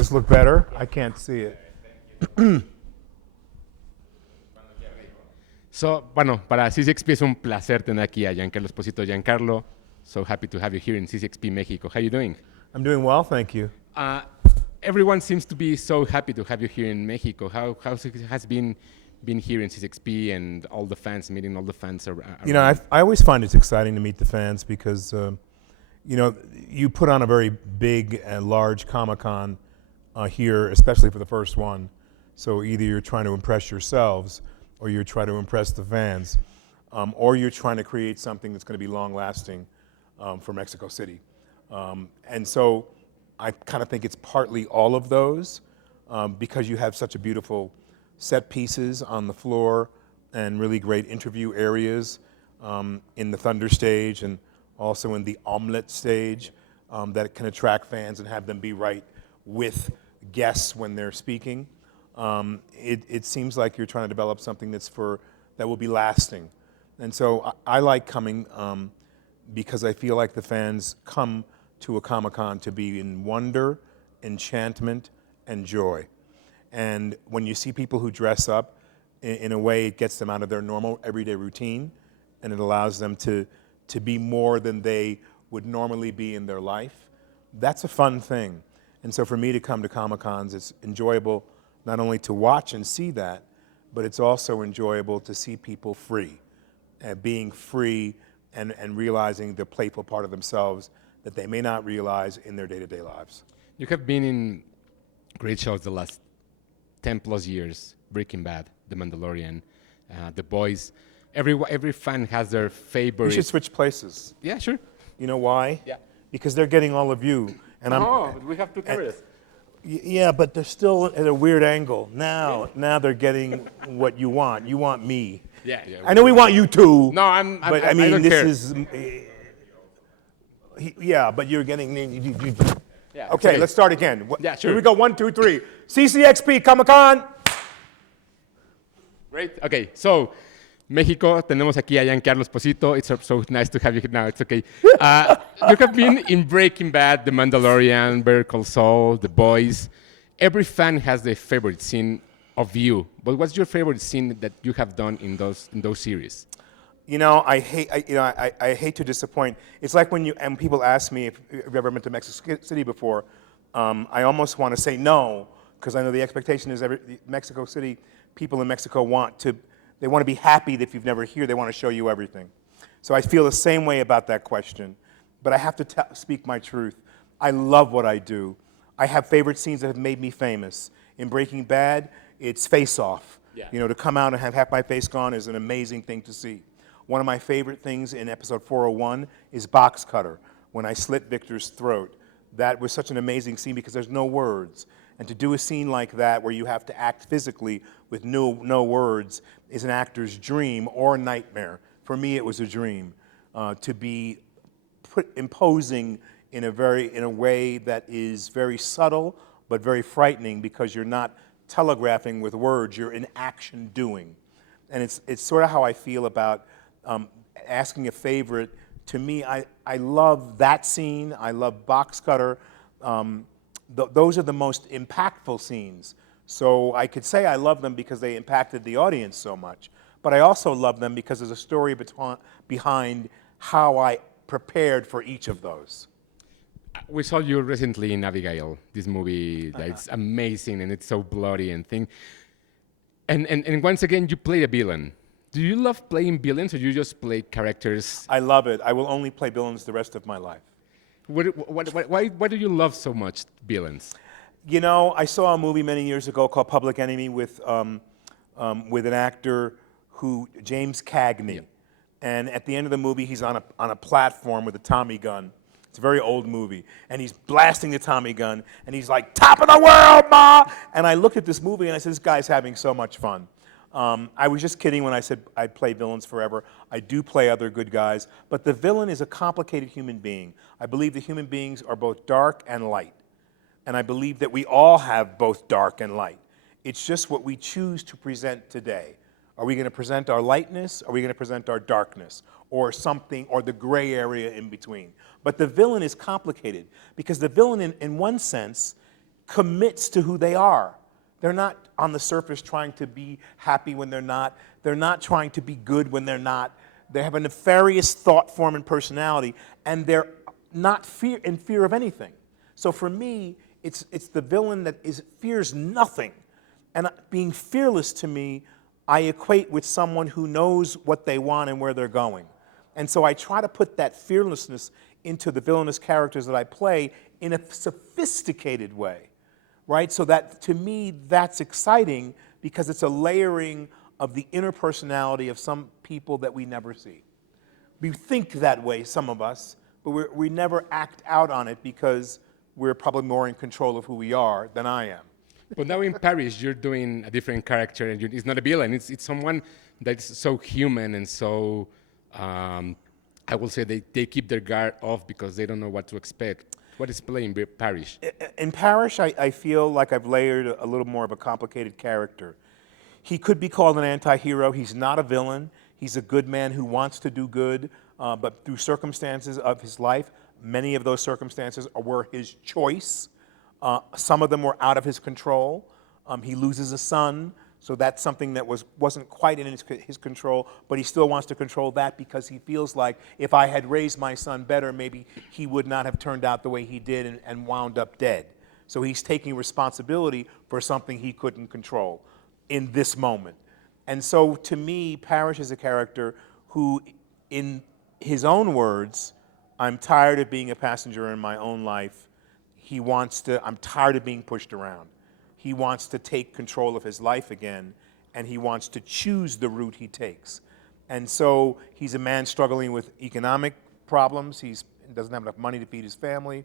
this look better? I can't see it. So, bueno, para CCXP es un placer tener aquí a Giancarlo Esposito. Giancarlo, so happy to have you here in CCXP Mexico. How are you doing? I'm doing well, thank you. Everyone seems to be so happy to have you here in Mexico. How has been here in CCXP and all the fans, meeting all the fans around? You know, I always find it's exciting to meet the fans because, you know, you put on a very big and large Comic-Con here, especially for the first one. So either you're trying to impress yourselves or you're trying to impress the fans, or you're trying to create something that's going to be long-lasting for Mexico City. And so I kind of think it's partly all of those because you have such a beautiful set pieces on the floor and really great interview areas in the Thunder stage and also in the Omelette stage that can attract fans and have them be right with guests when they're speaking. It seems like you're trying to develop something that will be lasting. And so I like coming because I feel like the fans come to a Comic-Con to be in wonder, enchantment, and joy. And when you see people who dress up, in a way it gets them out of their normal everyday routine, and it allows them to be more than they would normally be in their life. That's a fun thing. And so for me to come to Comic-Cons, it's enjoyable not only to watch and see that, but it's also enjoyable to see people free, being free and realizing the playful part of themselves that they may not realize in their day-to-day lives. You have been in great shows the last 10 plus years, Breaking Bad, The Mandalorian, The Boys. Every fan has their favorite. We should switch places. Yeah, sure. You know why? Yeah. Because they're getting all of you. And but we have two cameras. Yeah, but they're still at a weird angle. Now they're getting what you want. You want me. Yeah. I know we want you too. No, I mean, don't this care. is. Yeah, but you're getting. Yeah, Okay, let's start again. Yeah, sure. Here we go. 1, 2, 3. CCXP Comic-Con. Great. Okay, so México, tenemos aquí a Giancarlo Esposito. It's so nice to have you here now. It's okay. You have been in Breaking Bad, The Mandalorian, Better Call Saul, The Boys. Every fan has their favorite scene of you. But what's your favorite scene that you have done in those series? You know, I hate to disappoint. It's like when people ask me if you've ever been to Mexico City before. I almost want to say no, because I know the expectation is Mexico City, people in Mexico want to be happy that if you've never here, they want to show you everything. So I feel the same way about that question, but I have to speak my truth. I love what I do. I have favorite scenes that have made me famous. In Breaking Bad, it's Face Off. Yeah. You know, to come out and have half my face gone is an amazing thing to see. One of my favorite things in episode 401 is Box Cutter, when I slit Victor's throat. That was such an amazing scene because there's no words. And to do a scene like that where you have to act physically with no words is an actor's dream or nightmare. For me, it was a dream to be imposing in a way that is very subtle but very frightening because you're not telegraphing with words, you're in action doing. And it's sort of how I feel about asking a favorite. To me, I love that scene. I love Box Cutter. Those are the most impactful scenes. So I could say I love them because they impacted the audience so much. But I also love them because there's a story behind how I prepared for each of those. We saw you recently in Abigail, this movie. It's amazing and it's so bloody and thing. And once again, you played a villain. Do you love playing villains or you just play characters? I love it. I will only play villains the rest of my life. Why do you love so much villains? You know, I saw a movie many years ago called Public Enemy with an actor James Cagney. Yeah. And at the end of the movie, he's on a platform with a Tommy gun. It's a very old movie. And he's blasting the Tommy gun. And he's like, top of the world, ma! And I looked at this movie and I said, this guy's having so much fun. I was just kidding when I said I'd play villains forever. I do play other good guys. But the villain is a complicated human being. I believe that human beings are both dark and light. And I believe that we all have both dark and light. It's just what we choose to present today. Are we going to present our lightness? Are we going to present our darkness? Or something, or the gray area in between? But the villain is complicated because the villain, in one sense, commits to who they are. They're not on the surface trying to be happy when they're not. They're not trying to be good when they're not. They have a nefarious thought form and personality, and they're not in fear of anything. So for me, it's the villain that fears nothing. And being fearless to me, I equate with someone who knows what they want and where they're going. And so I try to put that fearlessness into the villainous characters that I play in a sophisticated way, right? So that, to me, that's exciting because it's a layering of the inner personality of some people that we never see. We think that way, some of us, but we never act out on it because we're probably more in control of who we are than I am. But now in Parrish, you're doing a different character, and it's not a villain. It's someone that's so human and so, I will say, they keep their guard off because they don't know what to expect. What is playing Parrish? In Parrish, I feel like I've layered a little more of a complicated character. He could be called an anti-hero. He's not a villain. He's a good man who wants to do good, but through circumstances of his life, many of those circumstances were his choice. Some of them were out of his control. He loses a son, so that's something that wasn't quite in his control, but he still wants to control that because he feels like if I had raised my son better, maybe he would not have turned out the way he did and wound up dead. So he's taking responsibility for something he couldn't control in this moment. And so to me, Parrish is a character who, in his own words, I'm tired of being a passenger in my own life. I'm tired of being pushed around. He wants to take control of his life again, and he wants to choose the route he takes. And so he's a man struggling with economic problems. He doesn't have enough money to feed his family.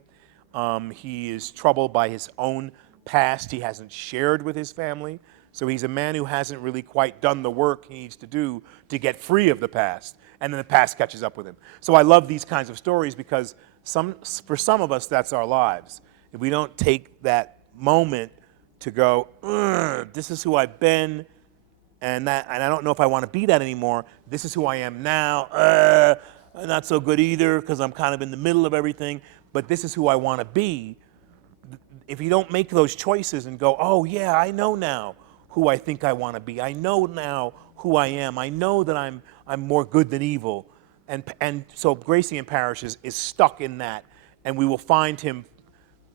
He is troubled by his own past he hasn't shared with his family. So he's a man who hasn't really quite done the work he needs to do to get free of the past, and then the past catches up with him. So I love these kinds of stories because for some of us, that's our lives. If we don't take that moment to go, this is who I've been, and I don't know if I want to be that anymore. This is who I am now. Not so good either because I'm kind of in the middle of everything, but this is who I want to be. If you don't make those choices and go, oh yeah, I know now who I think I want to be. I know now who I am. I know that I'm more good than evil. And so Gracie and Parrish is stuck in that, and we will find him,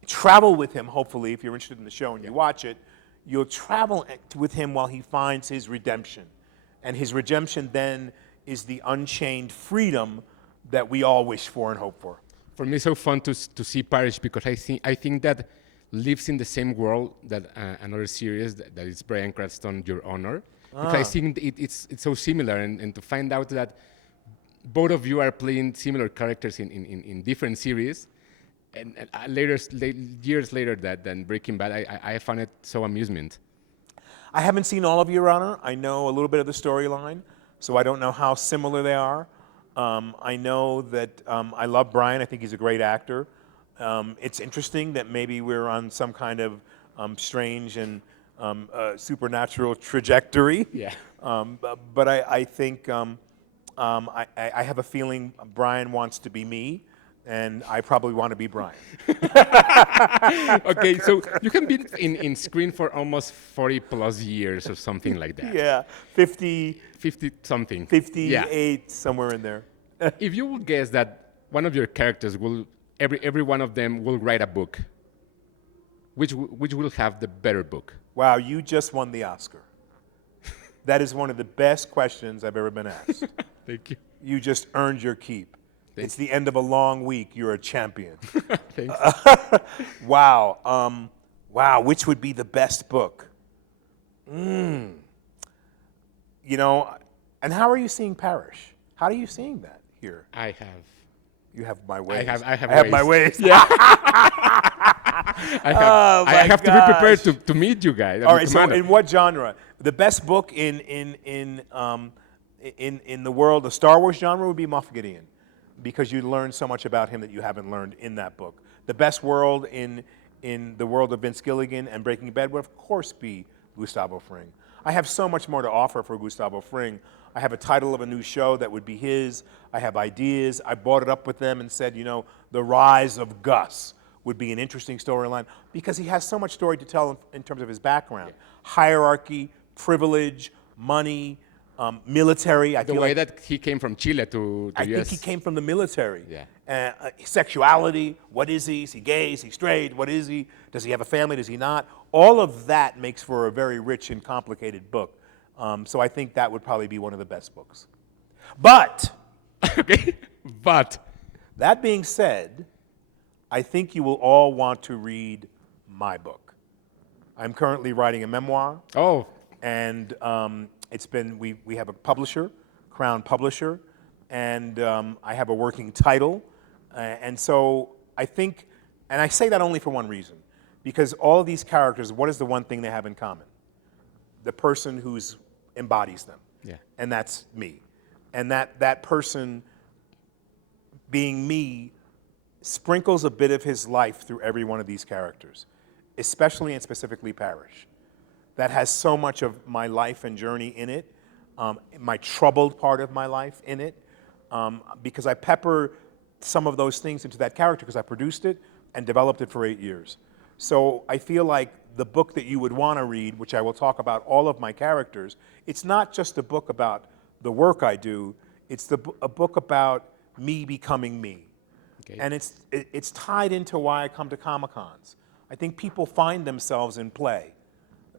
travel with him, hopefully, if you're interested in the show and you watch it, you'll travel with him while he finds his redemption. And his redemption then is the unchained freedom that we all wish for and hope for. For me, it's so fun to see Parrish because I think that lives in the same world that another series that is Bryan Cranston, Your Honor. Because I think it's so similar, and to find out that both of you are playing similar characters in different series, and years later than Breaking Bad, I found it so amusement. I haven't seen all of Your Honor. I know a little bit of the storyline, so I don't know how similar they are. I know that I love Bryan. I think he's a great actor. It's interesting that maybe we're on some kind of strange and supernatural trajectory. Yeah. But I think I have a feeling Bryan wants to be me, and I probably want to be Bryan. Okay, so you have been in screen for almost 40 plus years or something like that. Yeah, 50 something. 58, Yeah. somewhere in there. If you would guess that one of your characters will, every one of them will write a book, which will have the better book? Wow, you just won the Oscar. That is one of the best questions I've ever been asked. Thank you. You just earned your keep. It's the end of a long week. You're a champion. Thanks. Wow. Wow, which would be the best book? You know, and how are you seeing Parrish? How are you seeing that here? I have. You have my ways. I have I have my ways. Yeah. I have to be prepared to meet you guys. All right. So, in what genre? The best book in the world, the Star Wars genre, would be Moff Gideon, because you learn so much about him that you haven't learned in that book. The best world in the world of Vince Gilligan and Breaking Bad would, of course, be Gustavo Fring. I have so much more to offer for Gustavo Fring. I have a title of a new show that would be his. I have ideas. I brought it up with them and said, you know, The Rise of Gus would be an interesting storyline because he has so much story to tell in terms of his background. Hierarchy, privilege, money, military. The way that he came from Chile to I US. think he came from the military. Yeah. Sexuality, what is he? Is he gay? Is he straight? What is he? Does he have a family? Does he not? All of that makes for a very rich and complicated book. So I think that would probably be one of the best books. But, Okay, but that being said, I think you will all want to read my book. I'm currently writing a memoir. oh, And we have a publisher, Crown Publisher, and I have a working title. And so I think, and I say that only for one reason, because all of these characters, what is the one thing they have in common? The person who embodies them. Yeah. And that's me. And that person, being me, sprinkles a bit of his life through every one of these characters, especially and specifically Parrish. That has so much of my life and journey in it, my troubled part of my life in it, because I pepper some of those things into that character because I produced it and developed it for 8 years. So I feel like the book that you would want to read, which I will talk about all of my characters, it's not just a book about the work I do, it's a book about me becoming me. okay. And it's tied into why I come to Comic-Cons. I think people find themselves in play.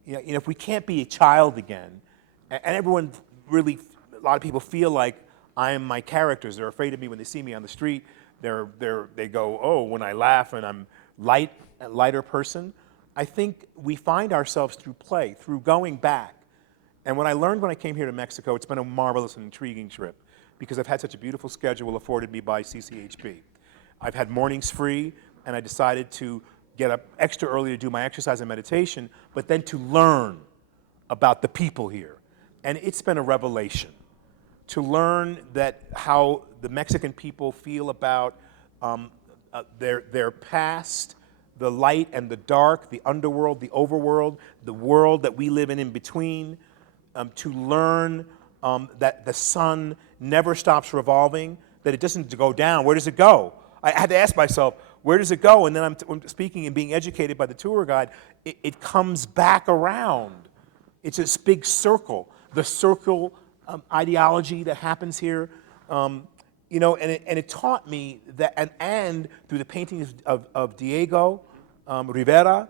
You know, if we can't be a child again, and everyone really, a lot of people feel like I am my characters. They're afraid of me when they see me on the street. They go, oh, when I laugh and I'm a lighter person. I think we find ourselves through play, through going back. And what I learned when I came here to Mexico, it's been a marvelous and intriguing trip because I've had such a beautiful schedule afforded me by CCHP. I've had mornings free, and I decided to get up extra early to do my exercise and meditation, but then to learn about the people here. And it's been a revelation to learn that how the Mexican people feel about their past, the light and the dark, the underworld, the overworld, the world that we live in between, to learn that the sun never stops revolving, that it doesn't go down. Where does it go? I had to ask myself, where does it go? And then I'm speaking and being educated by the tour guide. It comes back around. It's this big circle. The circle ideology that happens here, you know, and it taught me that, and through the paintings of Diego Rivera,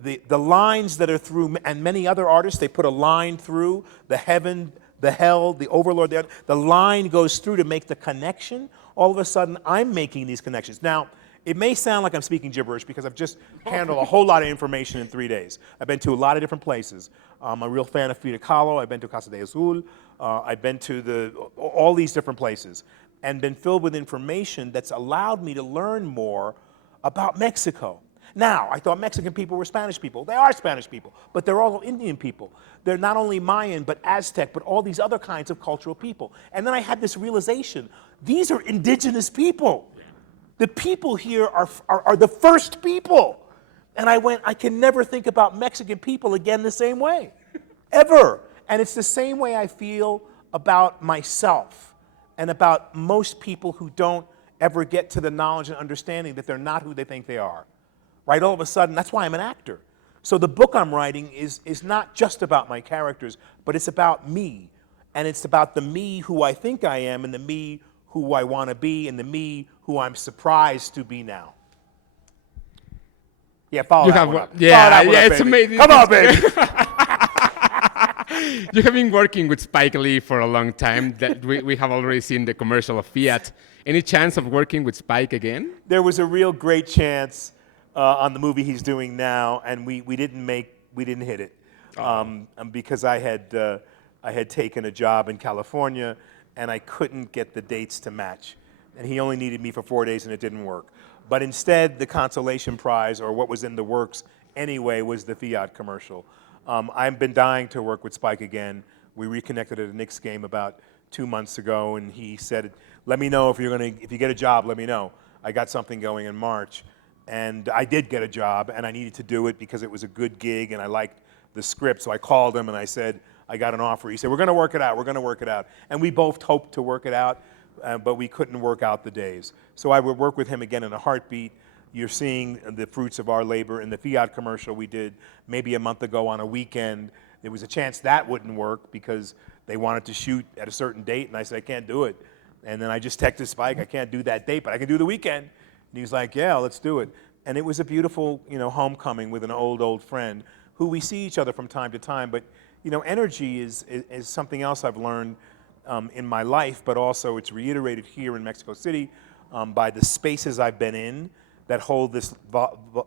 the lines that are through, and many other artists, they put a line through the heaven, the hell, the overlord, the line goes through to make the connection. All of a sudden, I'm making these connections. Now, it may sound like I'm speaking gibberish because I've just handled a whole lot of information in 3 days. I've been to a lot of different places. I'm a real fan of Frida Kahlo. I've been to Casa de Azul. I've been to all these different places and been filled with information that's allowed me to learn more about Mexico. Now, I thought Mexican people were Spanish people. They are Spanish people, but they're also Indian people. They're not only Mayan, but Aztec, but all these other kinds of cultural people. And then I had this realization, these are indigenous people. The people here are the first people. And I went, I can never think about Mexican people again the same way, ever. And it's the same way I feel about myself and about most people who don't ever get to the knowledge and understanding that they're not who they think they are. Right, all of a sudden, that's why I'm an actor. So the book I'm writing is not just about my characters, but it's about me. And it's about the me who I think I am and the me who I want to be and the me who I'm surprised to be now. Yeah, follow You that have one one- up. yeah, Follow that one yeah, up, it's baby. amazing. Come on, baby. You have been working with Spike Lee for a long time. That we have already seen the commercial of Fiat. Any chance of working with Spike again? There was a real great chance on the movie he's doing now, and we didn't hit it because I had taken a job in California, and I couldn't get the dates to match, and he only needed me for 4 days, and it didn't work. But instead, the consolation prize, or what was in the works anyway, was the Fiat commercial. I've been dying to work with Spike again. We reconnected at a Knicks game about 2 months ago, and he said, "Let me know if you get a job. Let me know. I got something going in March." And I did get a job, and I needed to do it because it was a good gig, and I liked the script. So I called him, and I said, I got an offer. He said, we're going to work it out. We're going to work it out. And we both hoped to work it out, but we couldn't work out the days. So I would work with him again in a heartbeat. you're seeing the fruits of our labor in the Fiat commercial we did maybe a month ago on a weekend. There was a chance that wouldn't work because they wanted to shoot at a certain date, and I said, I can't do it. And then I just texted Spike, I can't do that date, but I can do the weekend. And he was like, yeah, let's do it. And it was a beautiful, homecoming with an old friend who we see each other from time to time. But, energy is something else I've learned in my life, but also it's reiterated here in Mexico City by the spaces I've been in that hold this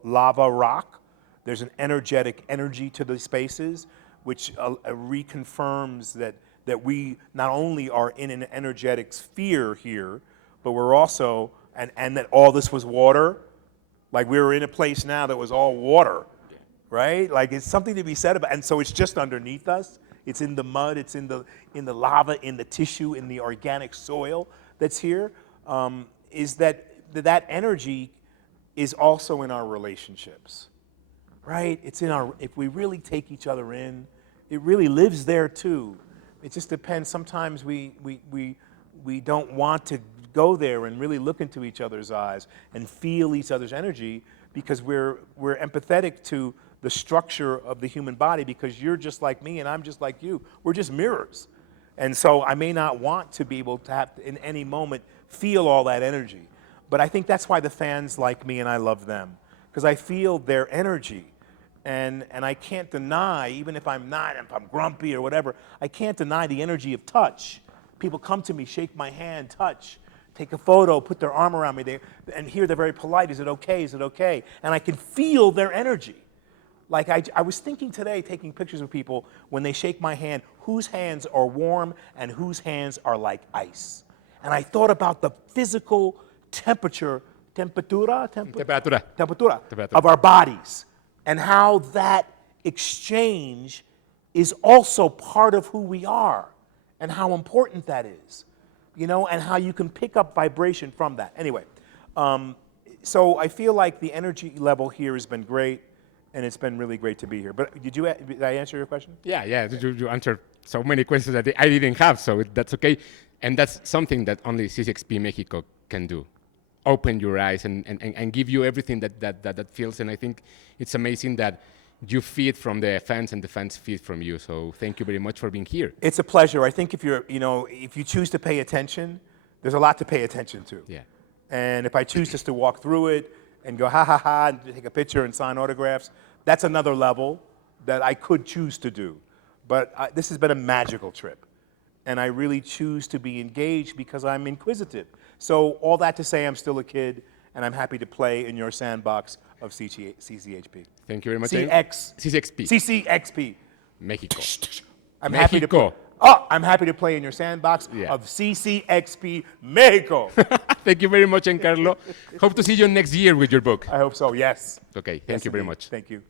lava rock. There's an energetic energy to the spaces, which reconfirms that we not only are in an energetic sphere here, but we're also, and that all this was water. Like we were in a place now that was all water, right? Like it's something to be said about, and so it's just underneath us. It's in the mud, it's in the lava, in the tissue, in the organic soil that's here. Is that energy is also in our relationships, right? It's in our, if we really take each other in, it really lives there too. It just depends. Sometimes we don't want to go there and really look into each other's eyes and feel each other's energy because we're empathetic to the structure of the human body because you're just like me and I'm just like you. We're just mirrors. And so I may not want to be able to have, in any moment, feel all that energy. But I think that's why the fans like me and I love them, because I feel their energy. And I can't deny, even if I'm grumpy or whatever, I can't deny the energy of touch. People come to me, shake my hand, touch, take a photo, put their arm around me, and here they're very polite. Is it okay? Is it okay? And I can feel their energy. Like I was thinking today, taking pictures of people, when they shake my hand, whose hands are warm and whose hands are like ice. And I thought about the physical temperature of our bodies, and how that exchange is also part of who we are, and how important that is, and how you can pick up vibration from that. Anyway, so I feel like the energy level here has been great, and it's been really great to be here. But did I answer your question? Yeah. You answered so many questions that I didn't have, so that's okay. And that's something that only CCXP Mexico can do. Open your eyes and give you everything that feels. And I think it's amazing that you feed from the fans and the fans feed from you. So thank you very much for being here. It's a pleasure. I think if you choose to pay attention, there's a lot to pay attention to. Yeah. And if I choose just to walk through it and go ha ha ha and take a picture and sign autographs, that's another level that I could choose to do. But this has been a magical trip. And I really choose to be engaged because I'm inquisitive. So all that to say, I'm still a kid, and I'm happy to play in your sandbox of CCHP. Thank you very much. CCXP. CCXP. Mexico. I'm Mexico. happy to play in your sandbox of CCXP Mexico. Thank you very much, Giancarlo. Hope to see you next year with your book. I hope so, yes. Okay, thank you very much. Thank you.